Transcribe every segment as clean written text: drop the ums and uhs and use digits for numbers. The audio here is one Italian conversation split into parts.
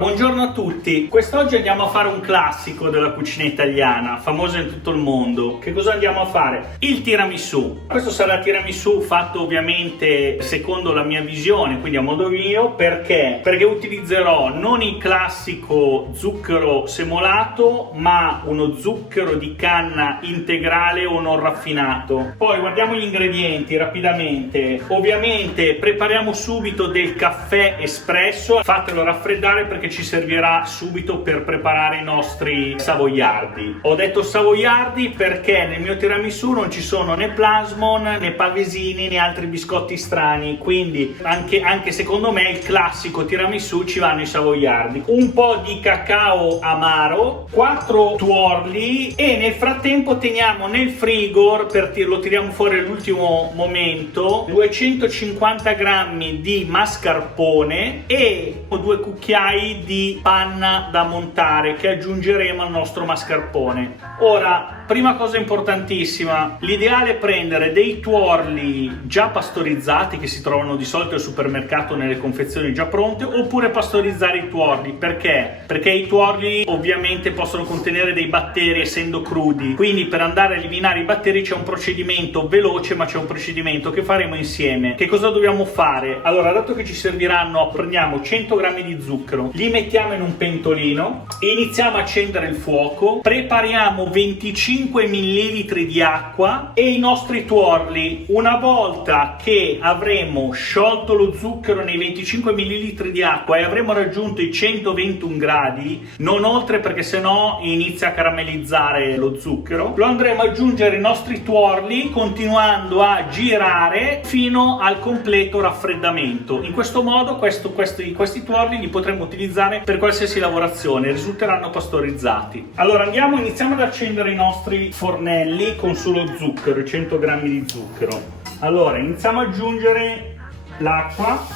Buongiorno a tutti, quest'oggi andiamo a fare un classico della cucina italiana, famosa in tutto il mondo. Che cosa andiamo a fare? Il tiramisù. Questo sarà il tiramisù fatto ovviamente secondo la mia visione, quindi a modo mio. Perché? Perché utilizzerò non il classico zucchero semolato, ma uno zucchero di canna integrale o non raffinato. Poi guardiamo gli ingredienti rapidamente. Ovviamente prepariamo subito del caffè espresso, fatelo raffreddare perché ci servirà subito per preparare i nostri savoiardi. Ho detto savoiardi perché nel mio tiramisù non ci sono né plasmon né pavesini né altri biscotti strani, quindi anche secondo me il classico tiramisù ci vanno i savoiardi. Un po' di cacao amaro, 4 tuorli e nel frattempo teniamo nel frigo, lo tiriamo fuori all'ultimo momento, 250 grammi di mascarpone e 2 cucchiai di panna da montare che aggiungeremo al nostro mascarpone. Ora, prima cosa importantissima, l'ideale è prendere dei tuorli già pastorizzati che si trovano di solito al supermercato nelle confezioni già pronte, oppure pastorizzare i tuorli. Perché? Perché i tuorli ovviamente possono contenere dei batteri essendo crudi, quindi per andare a eliminare i batteri c'è un procedimento veloce, ma c'è un procedimento che faremo insieme. Che cosa dobbiamo fare? Allora, dato che ci serviranno, prendiamo 100 grammi di zucchero, li mettiamo in un pentolino, iniziamo a accendere il fuoco, prepariamo 25 ml di acqua e i nostri tuorli. Una volta che avremo sciolto lo zucchero nei 25 ml di acqua e avremo raggiunto i 121 gradi, non oltre perché sennò inizia a caramellizzare lo zucchero, lo andremo ad aggiungere ai nostri tuorli continuando a girare fino al completo raffreddamento. In questo modo questi tuorli li potremo utilizzare per qualsiasi lavorazione, risulteranno pastorizzati. Allora iniziamo ad accendere i nostri fornelli con solo zucchero, 100 grammi di zucchero. Allora iniziamo ad aggiungere l'acqua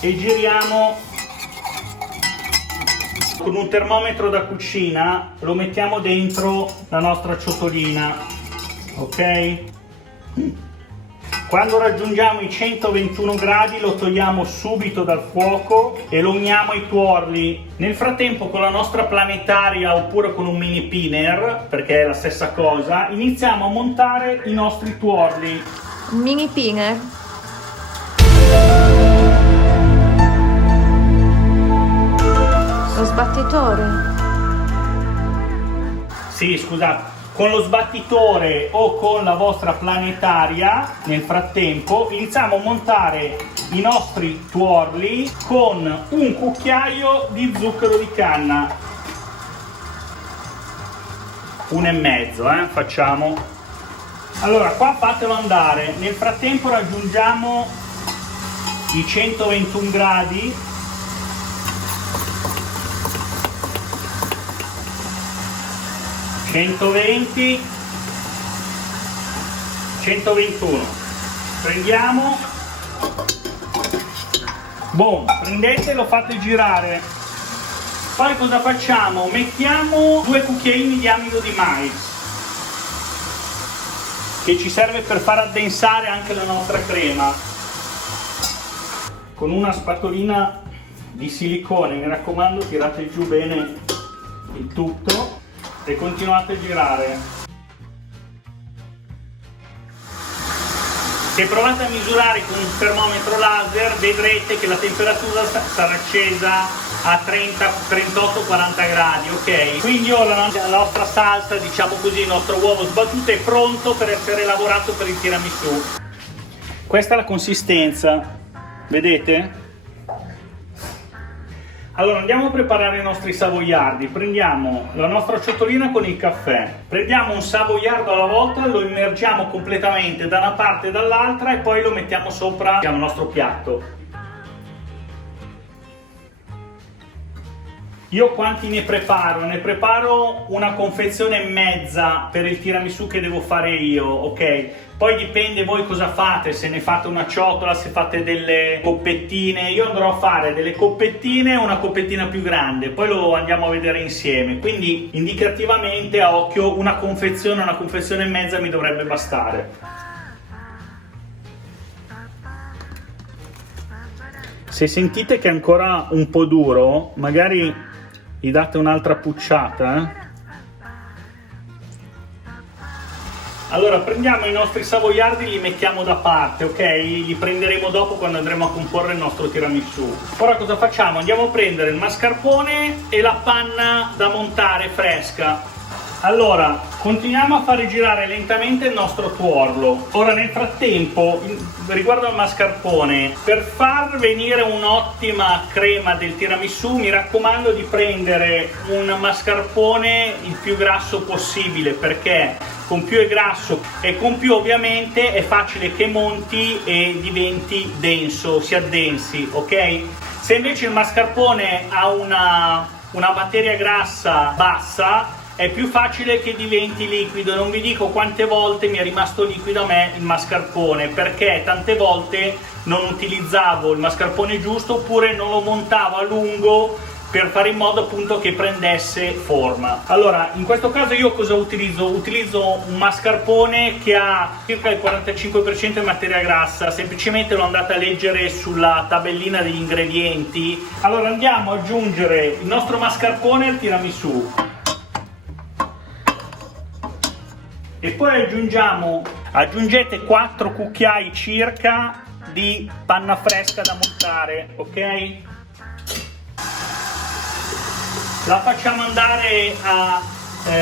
e giriamo con un termometro da cucina, lo mettiamo dentro la nostra ciotolina, ok? Quando raggiungiamo i 121 gradi lo togliamo subito dal fuoco e lo uniamo ai tuorli. Nel frattempo con la nostra planetaria oppure con un mini pinner, perché è la stessa cosa, iniziamo a montare i nostri tuorli. Un mini pinner? Lo sbattitore? Sì, scusate. Con lo sbattitore o con la vostra planetaria, nel frattempo, iniziamo a montare i nostri tuorli con un cucchiaio di zucchero di canna. 1,5 facciamo. Allora, qua fatelo andare. Nel frattempo raggiungiamo i 121 gradi. 120, 121, prendiamo, boom, prendete e lo fate girare. Poi cosa facciamo? Mettiamo 2 cucchiaini di amido di mais che ci serve per far addensare anche la nostra crema. Con una spatolina di silicone, mi raccomando, tirate giù bene il tutto e continuate a girare. Se provate a misurare con un termometro laser vedrete che la temperatura sarà scesa a 38-40 gradi, ok? Quindi ora la nostra salsa, diciamo così, il nostro uovo sbattuto è pronto per essere lavorato per il tiramisù. Questa è la consistenza, vedete? Allora andiamo a preparare i nostri savoiardi. Prendiamo la nostra ciotolina con il caffè, prendiamo un savoiardo alla volta, lo immergiamo completamente da una parte e dall'altra e poi lo mettiamo sopra il nostro piatto. Io quanti ne preparo? Ne preparo una confezione e mezza per il tiramisù che devo fare io, ok? Poi dipende voi cosa fate, se ne fate una ciotola, se fate delle coppettine. Io andrò a fare delle coppettine e una coppettina più grande, poi lo andiamo a vedere insieme. Quindi indicativamente a occhio una confezione e mezza mi dovrebbe bastare. Se sentite che è ancora un po' duro, magari gli date un'altra pucciata, Allora prendiamo i nostri savoiardi e li mettiamo da parte, ok? Li prenderemo dopo quando andremo a comporre il nostro tiramisù. Ora cosa facciamo? Andiamo a prendere il mascarpone e la panna da montare fresca. Allora, continuiamo a fare girare lentamente il nostro tuorlo. Ora nel frattempo, riguardo al mascarpone, per far venire un'ottima crema del tiramisù, mi raccomando di prendere un mascarpone il più grasso possibile, perché con più è grasso e con più ovviamente è facile che monti e diventi denso, si addensi, ok? Se invece il mascarpone ha una materia grassa bassa, è più facile che diventi liquido. Non vi dico quante volte mi è rimasto liquido a me il mascarpone, perché tante volte non utilizzavo il mascarpone giusto oppure non lo montavo a lungo per fare in modo appunto che prendesse forma. Allora in questo caso io cosa utilizzo? Utilizzo un mascarpone che ha circa il 45% di materia grassa, semplicemente lo andate a leggere sulla tabellina degli ingredienti. Allora andiamo ad aggiungere il nostro mascarpone al tiramisù e poi aggiungete 4 cucchiai circa di panna fresca da montare, ok? La facciamo andare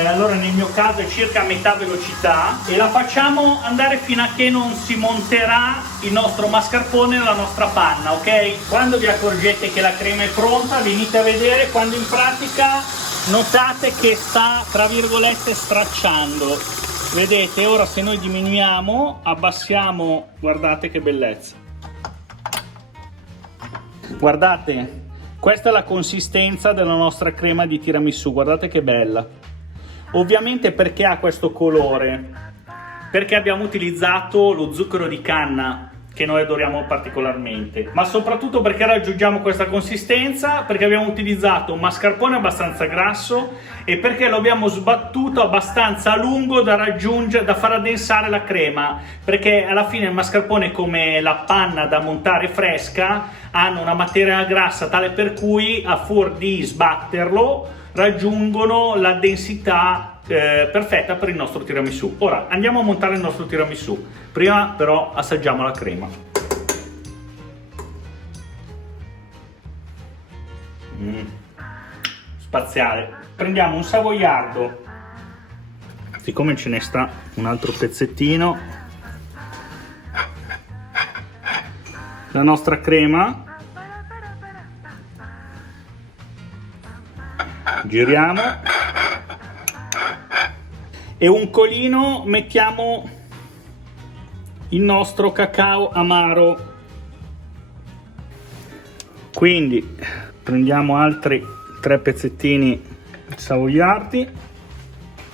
allora nel mio caso è circa a metà velocità, e la facciamo andare fino a che non si monterà il nostro mascarpone nella nostra panna, ok? Quando vi accorgete che la crema è pronta, venite a vedere quando in pratica notate che sta, tra virgolette, stracciando. Vedete, ora se noi diminuiamo, abbassiamo, guardate che bellezza. Guardate, questa è la consistenza della nostra crema di tiramisù, guardate che bella. Ovviamente perché ha questo colore? Perché abbiamo utilizzato lo zucchero di canna, che noi adoriamo particolarmente, ma soprattutto perché raggiungiamo questa consistenza, perché abbiamo utilizzato un mascarpone abbastanza grasso e perché lo abbiamo sbattuto abbastanza a lungo da far addensare la crema, perché alla fine il mascarpone, come la panna da montare fresca, hanno una materia grassa tale per cui a fuor di sbatterlo raggiungono la densità perfetta per il nostro tiramisù. Ora andiamo a montare il nostro tiramisù, prima però assaggiamo la crema. Spaziale. Prendiamo un savoiardo, siccome ce ne sta un altro pezzettino, la nostra crema, giriamo e un colino mettiamo il nostro cacao amaro. Quindi prendiamo altri 3 pezzettini savoiardi.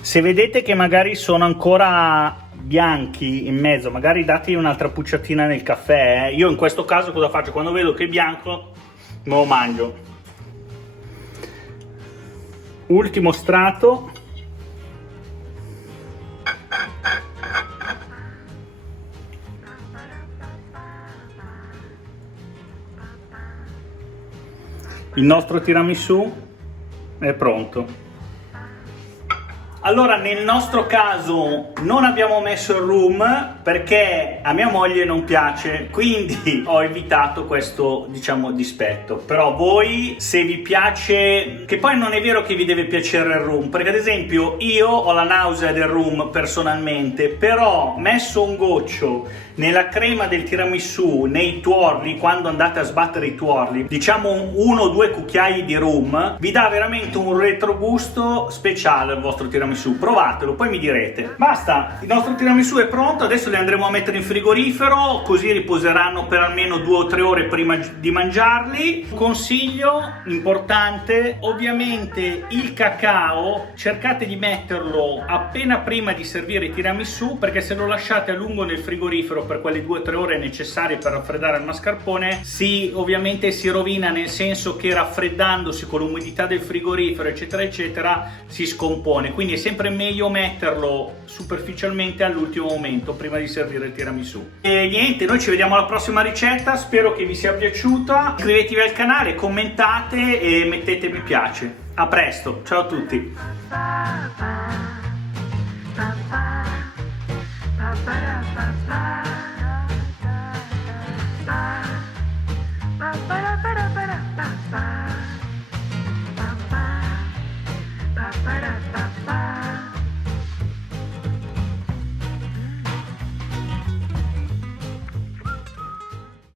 Se vedete che magari sono ancora bianchi in mezzo, magari date un'altra pucciatina nel caffè. Io in questo caso cosa faccio? Quando vedo che è bianco me lo mangio. Ultimo strato. Il nostro tiramisù è pronto. Allora, nel nostro caso non abbiamo messo il rum perché a mia moglie non piace, quindi ho evitato questo, diciamo, dispetto. Però voi, se vi piace, che poi non è vero che vi deve piacere il rum, perché ad esempio io ho la nausea del rum personalmente, però messo un goccio nella crema del tiramisù, nei tuorli, quando andate a sbattere i tuorli, diciamo 1 o 2 cucchiai di rum, vi dà veramente un retrogusto speciale al vostro tiramisù. tiramisù, provatelo, poi mi direte. Basta, il nostro tiramisù è pronto, adesso li andremo a mettere in frigorifero, così riposeranno per almeno 2 o 3 ore prima di mangiarli. Consiglio importante, ovviamente il cacao cercate di metterlo appena prima di servire i tiramisù, perché se lo lasciate a lungo nel frigorifero per quelle 2 o 3 ore necessarie per raffreddare il mascarpone, ovviamente si rovina, nel senso che raffreddandosi con l'umidità del frigorifero eccetera eccetera si scompone, quindi è sempre meglio metterlo superficialmente all'ultimo momento prima di servire il tiramisù. E niente, noi ci vediamo alla prossima ricetta, spero che vi sia piaciuta, iscrivetevi al canale, commentate e mettete mi piace. A presto, ciao a tutti.